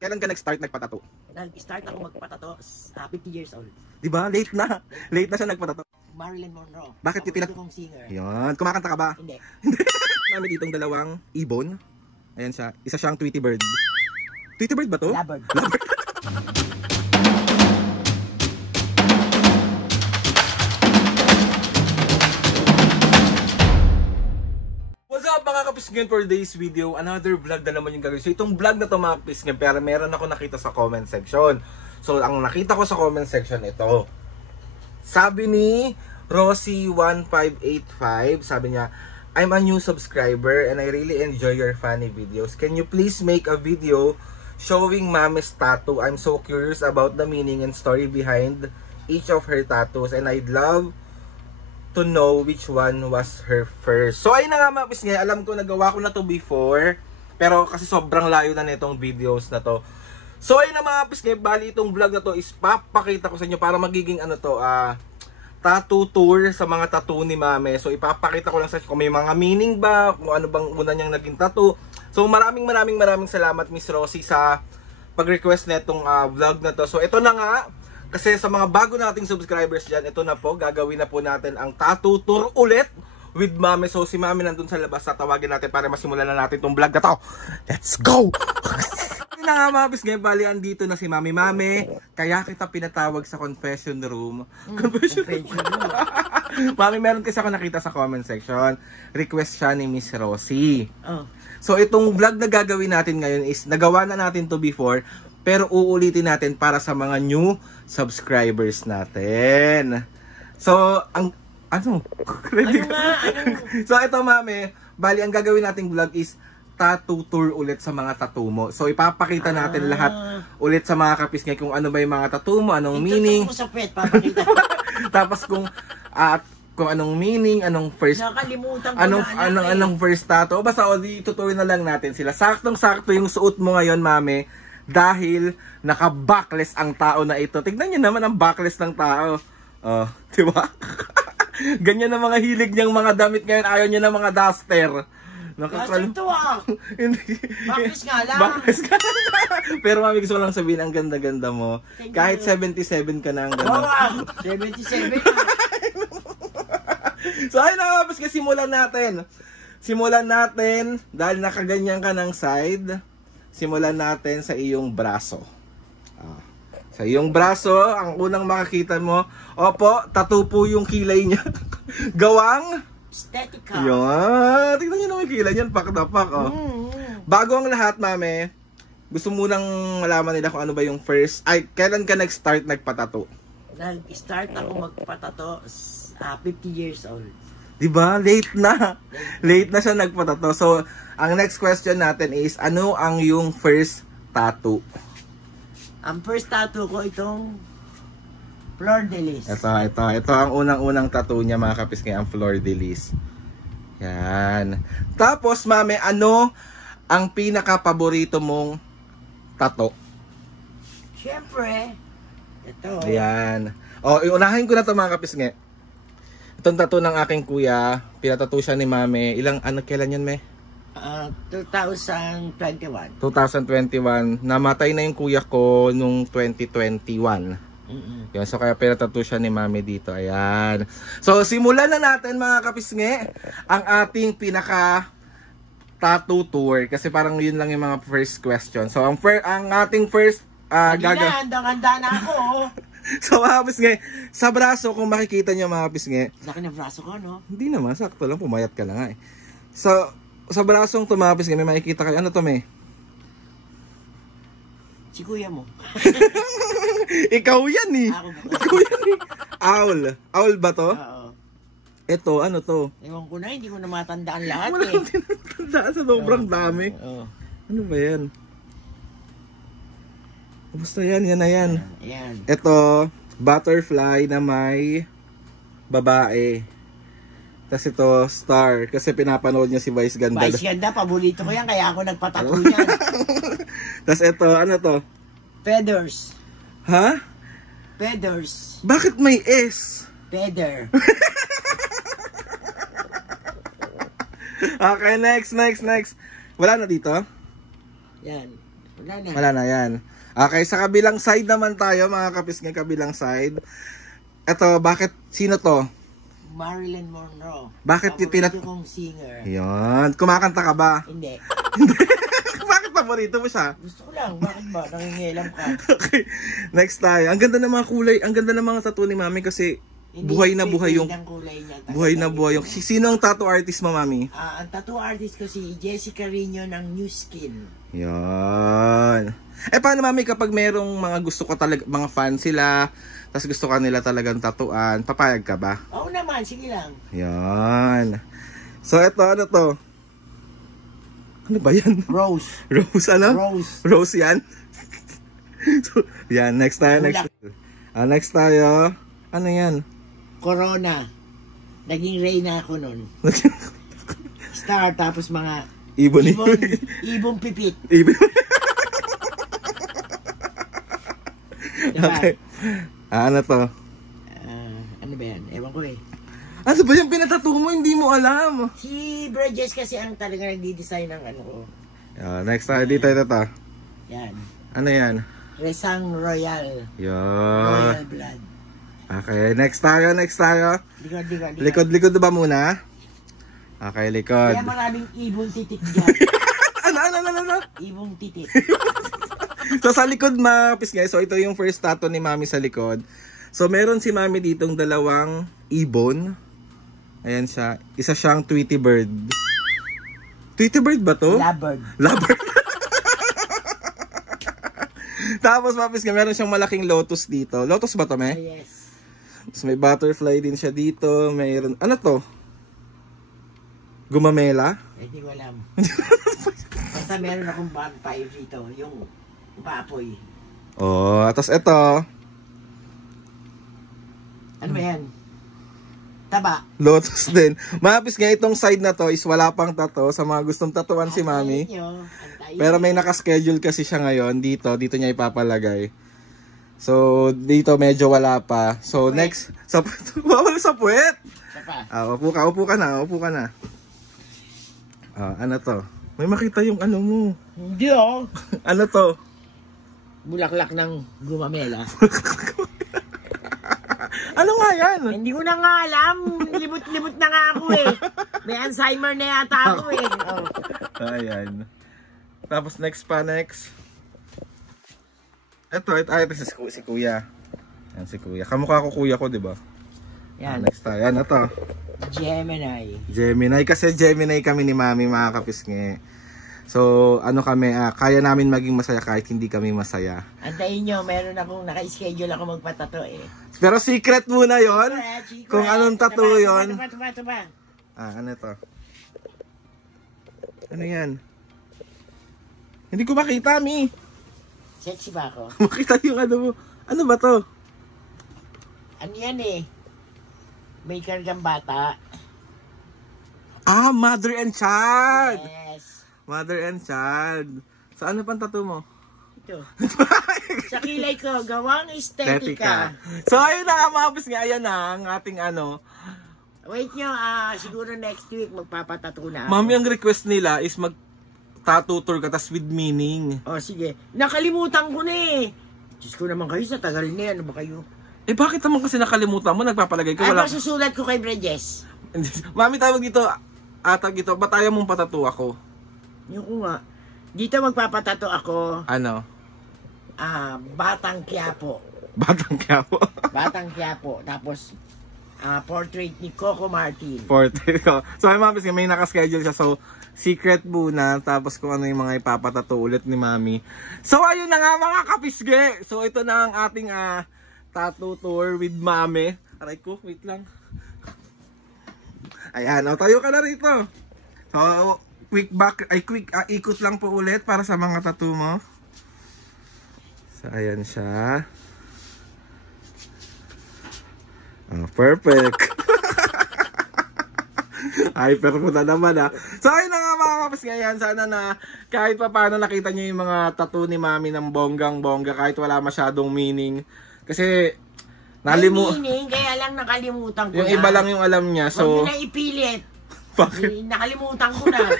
Kailan ka nag-start nagpatato? Nag-start ako magpatato 50 years old. Di ba? Late na. Late na siya nagpatato. Marilyn Monroe. Bakit paborito kong singer? Yan. Kumakanta ka ba? Hindi. Namin ditong dalawang ibon. Ayan siya. Isa siyang Tweety Bird. Tweety Bird ba to? Lovebird. What's up mga kapisngan, for today's video, another vlog na naman yung gagawin. So itong vlog na to mga kapisngan, pero meron ako nakita sa comment section. So ang nakita ko sa comment section ito. Sabi ni Rosie1585, sabi niya, I'm a new subscriber and I really enjoy your funny videos. Can you please make a video showing Mame's tattoo? I'm so curious about the meaning and story behind each of her tattoos and I'd love to know which one was her first. So ayun na nga mga kapisngan, alam ko nagawa ko na to before, pero kasi sobrang layo na nitong videos na to. So ayun na mga kapisngan, bali itong vlog na to is papakita ko sa inyo para magiging ano to, tattoo tour sa mga tattoo ni Mame. So ipapakita ko lang sa inyo kung may mga meaning ba, kung ano bang una niyang naging tattoo. So maraming salamat Miss Rosie sa pag-request na itong vlog na to. So ito na nga, kasi sa mga bago nating subscribers dyan, ito na po, gagawin na po natin ang tattoo tour ulit with Mame. So si Mame nandun sa labas, tatawagin natin para masimulan na natin itong vlog na to. Let's go! Ito na nga mga kapisngan, bali andito na si Mame. Mame, kaya kita pinatawag sa confession room. Confession room. Mame, meron kasi ako nakita sa comment section. Request siya ni Miss Rosie. Oh. So itong vlog na gagawin natin ngayon is, nagawa na natin to before, pero uulitin natin para sa mga new subscribers natin. So, ano? Ready ka? So, ito Mame, bali ang gagawin nating vlog is tattoo tour ulit sa mga tattoo mo. So, ipapakita natin lahat ulit sa mga kapisngay kung ano ba yung mga tattoo mo, anong meaning. Ito mo sa pet, papakita. Tapos kung anong meaning, anong first, nakalimutan ko anong first tattoo. Basta itutuloy na lang natin sila. Saktong-sakto yung suot mo ngayon, Mame, dahil naka-backless ang tao na ito. Tignan niyo naman ang backless ng tao. Oh, di ba? Ganyan ang mga hilig niyang mga damit ngayon. Ayaw niya ng mga duster. Hindi. Backless nga lang. Backless ka. Pero Mami, gusto ko lang sabihin, ang ganda-ganda mo. Kahit 77 ka na, ang ganda. Wow, 77. So ayun na, tapos simulan natin. Simulan natin, dahil nakaganyan ka ng side, simulan natin sa iyong braso. Sa iyong braso, ang unang makikita mo, opo, tattoo po yung kilay niya. Gawang aesthetica. Yun. Tignan niyo naman yung kilay niyan, pak na pak. Oh. Bago ang lahat, Mame, gusto munang malaman nila kung ano ba yung first, kailan ka nag-start nagpatato? Nag-start ako magpatato 50 years old. Diba? Late na. Late na siya nagpatato. So, ang next question natin is, ano ang yung first tattoo? Ang first tattoo ko itong Fleur de Lis. Ito ang unang-unang tattoo niya mga kapisngay, ang Fleur de Lis. Yan. Tapos, Mame, ano ang pinaka-paborito mong tattoo? Siyempre, ito. Ayan. O, iunahin ko na ito mga kapisngay. Itong tattoo ng aking kuya, pinatattoo siya ni Mame. Kailan yan, Me? 2021. 2021. Namatay na yung kuya ko nung 2021. Yan, so kaya pinatattoo siya ni Mame dito. Ayan. So, simulan na natin mga kapisnge ang ating pinaka tattoo tour. Kasi parang yun lang yung mga first question. So, ang ating first handa na ako. So mga kapisnge, sa braso, kung makikita nyo mga kapisnge, laki na braso ko, no? hindi naman, sakto lang, pumayat ka lang nga eh. So, sa brasong to mga kapisnge, may makikita kayo. Ano to, Me? Si kuya mo. Ikaw yan eh. Ikaw yan eh. Owl. Owl ba to? Oo. Ito, ano to? Ewan ko na, hindi ko na matandaan lahat. Wala kang tinatandaan sa sobrang dami. Ano ba yan? Basta yan, yan na yan. Ayan. Ito, butterfly na may babae. Tapos ito, star. Kasi pinapanood niya si Vice Ganda. Vice Ganda, paborito ko yan, kaya ako nagpatato yan. Tapos ito, ano to? Feathers. Ha? Feathers. Bakit may S? Feather. Okay, next. Wala na dito? Yan. Wala na. Wala na yan. Okay, sa kabilang side naman tayo, mga kapisngay, kabilang side. Eto, bakit, sino to? Marilyn Monroe. Bakit Paborito kong singer. Yan. Kumakanta ka ba? Hindi. Bakit paborito mo siya? Gusto ko lang. Bakit ba? Nangingilam ka. Okay. Next tayo. Ang ganda ng mga kulay. Ang ganda ng mga tattoo ni Mami kasi Hindi buhay na buhay yung... ang kulay niya. Buhay na buhay yung... Sino ang tattoo artist mo, Mami? Ang tattoo artist ko si Jessica Rino ng New Skin. Yan. Paano, Mami, kapag merong mga gusto ko talaga, mga fans sila, tapos gusto ka nila talagang tatuan, papayag ka ba? Oo naman, sige lang. Yan. So, eto, ano to? Ano ba yan? Rose. Rose, ano? Rose. Rose yan? So, yan, next tayo, next tayo. Ano yan? Corona. Naging Reyna ako nun. Star, tapos mga... Ibong pipit. Ibon. Diba? Okay. Ano to? Ano ba yan? Ewan ko eh. Ano ba yung pinatattoo mo? Hindi mo alam. Si Burgess kasi ang talaga nagdi-design ng ano ko. Next tayo, dito ito to. Yan. Ano yan? Resang Royal. Yan. Royal Blood. Okay, next tayo. Likod. Likod ba muna? Okay, likod. Kaya maraming ibong titik dyan. Ano? Ibong titik. So sa likod, mapisngay. So ito yung first tattoo ni Mami sa likod. So meron si Mami ditong dalawang ibon. Ayan siya. Isa siyang Tweety Bird. Tweety Bird ba to? Lovebird. Tapos mapisngay, meron siyang malaking lotus dito. Lotus ba to, me? Yes. Tapos may butterfly din siya dito. Mayroon, ano to? Gumamela? Hindi ko alam. Basta meron akong bonfire dito. Yung bapoy. Oh, tapos ito. Ano ba yan? Taba. Lotus din. Mapis nga itong side na to is wala pang tattoo sa mga gustong tatuan si Mami. Pero may nakaschedule kasi siya ngayon dito. Dito niya ipapalagay. So, dito medyo wala pa. So, next. Wala sa puwet. Upo ka na. Ano to? May makita yung ano mo. Hindi oh. Ano to? Bulaklak ng gumamela. Ano nga yan? Hindi ko na nga alam. Libot-libot na nga ako eh. May Alzheimer na yata ako eh. Oh. Ayan. Tapos next. Ito si Kuya. Yan si Kuya. Kamukha ko Kuya ko, di ba? Yan. Next tayo. Ano to? Gemini. Kasi Gemini kami ni Mami, mga kapisngi. So, ano kami, kaya namin maging masaya kahit hindi kami masaya. Antayin nyo, meron akong naka-schedule ako magpatato eh. Pero secret muna yon. Kung anong tattoo yon. Tuba. Ano to? Ano yan? Hindi ko makita, Mi. Sexy ba ako? Makita yung ano mo. Ano ba to? Ano yan eh? May kargang bata. Mother and child. Yes. Mother and child. So ano pang tattoo mo? Ito. Sa kilay ko, gawang estetika. So ayun na nga, mga kapis nga, ayan na ang ating ano. Wait nyo, siguro next week magpapatato na ako. Mami, ang request nila is mag-tattoo tour ka tas with meaning. Oh, sige. Nakalimutan ko na eh. Diyos ko naman kayo, sa tagal na ano ba kayo? Bakit naman kasi nakalimutan mo? Nagpapalagay ka? Ano susulat ko kay Bridges? Mami, tawag dito, ba't ayaw mong patato ako? Yung ko nga. Dito magpapatato ako. Ano? Batang Quiapo. Batang Quiapo. Tapos, portrait ni Coco Martin. Portrait ko. So, Mami, may nakaschedule siya. So, secret muna. Tapos kung ano yung mga ipapatato ulit ni Mami. So, ayun na nga, mga kapisge. So, ito na ang ating tattoo tour with Mami. Aray ko, wait lang. Ayan, tayo ka na rito. So, quick ikot lang po ulit para sa mga tattoo mo. So, ayan siya. Perfect. Hyper po na naman So, ayun na nga, mga kapas, ngayon. Sana na kahit pa paano nakita nyo yung mga tattoo ni Mami ng bonggang-bongga kahit wala masyadong meaning. Kasi, meaning, kaya lang nakalimutan ko yung iba lang yung alam niya. So, huwag nyo na ipilit. Bakit? Nakalimutan ko na.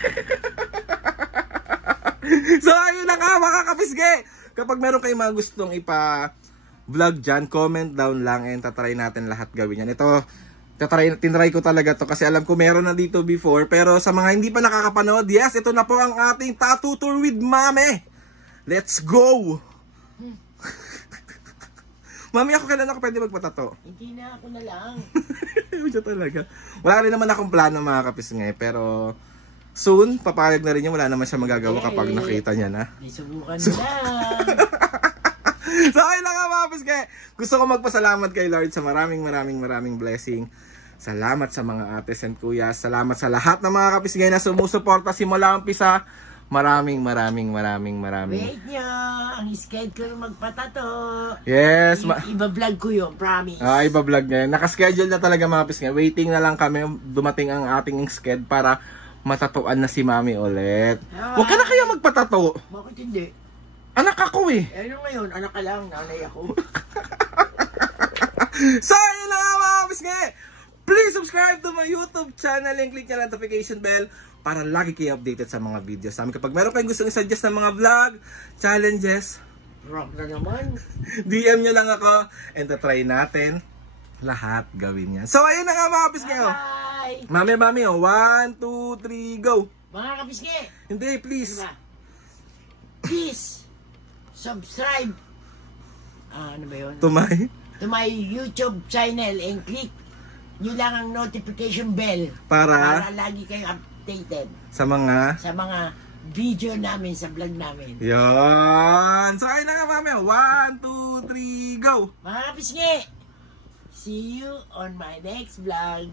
So ayun na nga mga kapisge. Kapag meron kayong mga gustong ipa-vlog dyan, comment down lang and tatry natin lahat gawin yan. Ito, tinry ko talaga to kasi alam ko meron na dito before. Pero sa mga hindi pa nakakapanood, yes, ito na po ang ating tattoo tour with Mami. Let's go! Mami, ako kailan ako pwede magpatato? Hindi na, ako na lang. Siya talaga. Wala rin naman akong plano mga kapisge, pero soon, papayag na rin niya. Wala naman siya magagawa kapag nakita niya na. Subukan mo lang. So ayun na nga mga kapisge. Gusto ko magpasalamat kay Lord sa maraming blessing. Salamat sa mga ates and kuya. Salamat sa lahat ng mga kapisge na sumusuporta simula umpisa. Maraming. Wait nyo, ang schedule magpatato. Yes. Iba-vlog ko yun, promise. Iba-vlog niya. Nakaschedule na talaga mga kapisge. Waiting na lang kami. Dumating ang ating sked para matatuan na si Mami ulit. Huwag ka na kaya magpatato. Bakit hindi? Anak ako eh. Ano ngayon, anak ka lang, nanay ako. So yun na nga mga kapisge. Please subscribe to my YouTube channel and click yung notification bell para lagi kayo updated sa mga videos namin. Kapag meron kayong gustong i-suggest ng mga vlog, challenges, Rock na naman. DM nyo lang ako and try natin lahat gawin yan. So ayun na nga mga kapisge. Bye! Mami, 1, 2, 3, go! Mga kapisge, Hindi, please. diba? Please, subscribe. Ano ba yun? To my YouTube channel and click nyo lang ang notification bell para lagi kayong updated sa mga video namin, sa vlog namin. Yan. So ayun na nga Mami. 1, 2, 3, go! Mga kapisge, see you on my next vlog.